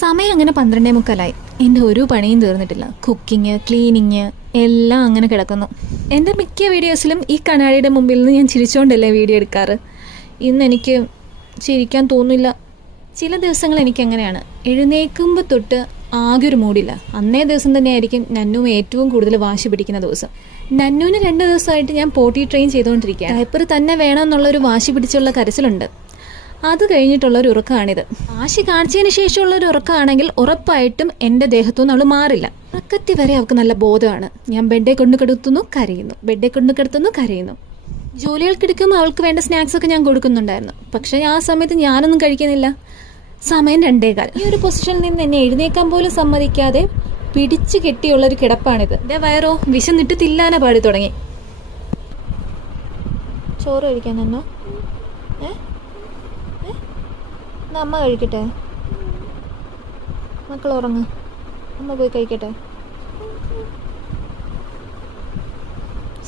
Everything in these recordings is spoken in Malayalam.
സമയം അങ്ങനെ പന്ത്രണ്ടേ മുക്കാലായി. എന്റെ ഒരു പണിയും തീർന്നിട്ടില്ല. കുക്കിങ് ക്ലീനിങ് എല്ലാം അങ്ങനെ കിടക്കുന്നു. എന്റെ മിക്ക വീഡിയോസിലും ഈ കണ്ണാടിയുടെ മുമ്പിൽ നിന്ന് ഞാൻ ചിരിച്ചുകൊണ്ടല്ലേ വീഡിയോ എടുക്കാറ്? ഇന്ന് എനിക്ക് ചിരിക്കാൻ തോന്നില്ല ചില ദിവസങ്ങൾ എനിക്കങ്ങനെയാണ് എഴുന്നേൽക്കുമ്പോൾ തൊട്ട് ആകെ ഒരു മൂടില്ല. അന്നേ ദിവസം തന്നെ ആയിരിക്കും നന്നു ഏറ്റവും കൂടുതൽ വാശി പിടിക്കുന്ന ദിവസം. നന്നുവിന് രണ്ട് ദിവസമായിട്ട് ഞാൻ പോട്ടി ട്രെയിൻ ചെയ്തുകൊണ്ടിരിക്കുകയാണ്. ഡയപ്പർ തന്നെ വേണമെന്നുള്ളൊരു വാശി പിടിച്ചുള്ള കരച്ചിലുണ്ട്. അത് കഴിഞ്ഞിട്ടുള്ള ഒരു ഉറക്കമാണിത് വാശി കാണിച്ചതിന് ശേഷമുള്ള ഒരു ഉറക്കമാണെങ്കിൽ ഉറപ്പായിട്ടും എന്റെ ദേഹത്തുനിന്ന് അവൾ മാറില്ല. ഉറക്കത്തി വരെ അവൾക്ക് നല്ല ബോധമാണ്. ഞാൻ ബെഡെ കൊണ്ട് കിടത്തുന്നു കരയുന്നു. ബെഡെ കൊണ്ട് കിടത്തുന്നു കരയുന്നു. ജോലികൾക്കെടുക്കുമ്പോൾ അവൾക്ക് വേണ്ട സ്നാക്സ് ഒക്കെ ഞാൻ കൊടുക്കുന്നുണ്ടായിരുന്നു. പക്ഷേ ആ സമയത്ത് ഞാനൊന്നും കഴിക്കുന്നില്ല. സമയം രണ്ടേകാൽ. ഈ ഒരു പൊസിഷനിൽ നിന്ന് എന്നെ എഴുന്നേക്കാൻ പോലും സമ്മതിക്കാതെ പിടിച്ചു കെട്ടിയുള്ള ഒരു കിടപ്പാണിത്. എന്റെ വയറോ വിശന്നിട്ട് തില്ലാന പാടി തുടങ്ങി. ചോറ് കഴിക്കാൻ എന്നോ ഏ? ഏ? എന്നാ അമ്മ കഴിക്കട്ടെ? മക്കൾ ഉറങ്ങ്. അമ്മ പോയി കഴിക്കട്ടെ?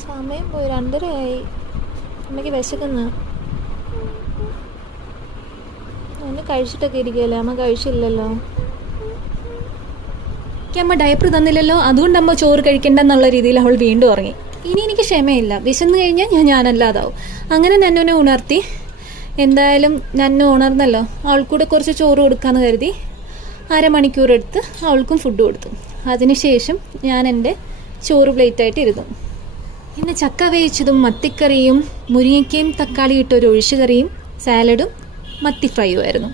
സമയം പോയി രണ്ടരയായി. അമ്മയ്ക്ക് വിശക്കുന്നു. ഒന്ന് കഴിച്ചിട്ടൊക്കെ ഇരിക്കുകയല്ലേ? അമ്മ കഴിച്ചില്ലല്ലോ. അമ്മ ഡയപ്പർ തന്നില്ലല്ലോ. അതുകൊണ്ട് അമ്മ ചോറ് കഴിക്കണ്ടെന്നുള്ള രീതിയിൽ അവൾ വീണ്ടും ഉറങ്ങി. ഇനി എനിക്ക് ക്ഷമയില്ല. വിശന്നു കഴിഞ്ഞാൽ ഞാൻ ഞാനല്ലാതാവും. അങ്ങനെ നന്നോനെ ഉണർത്തി എന്തായാലും ഞാൻ ഉണർന്നല്ലോ അവൾക്കൂടെ കുറച്ച് ചോറ് കൊടുക്കാമെന്ന് കരുതി അരമണിക്കൂർ എടുത്ത് അവൾക്കും ഫുഡ് കൊടുത്തു. അതിനുശേഷം ഞാൻ എന്റെ ചോറ് പ്ലേറ്റ് ആയിട്ട് ഇരുന്നു. പിന്നെ ചക്ക വേവിച്ചതും മത്തിക്കറിയും മുരിങ്ങയ്ക്കയും തക്കാളി ഇട്ടൊരു ഒഴിച്ചുകറിയും സാലഡും മത്തി ഫ്രൈയും ആയിരുന്നു.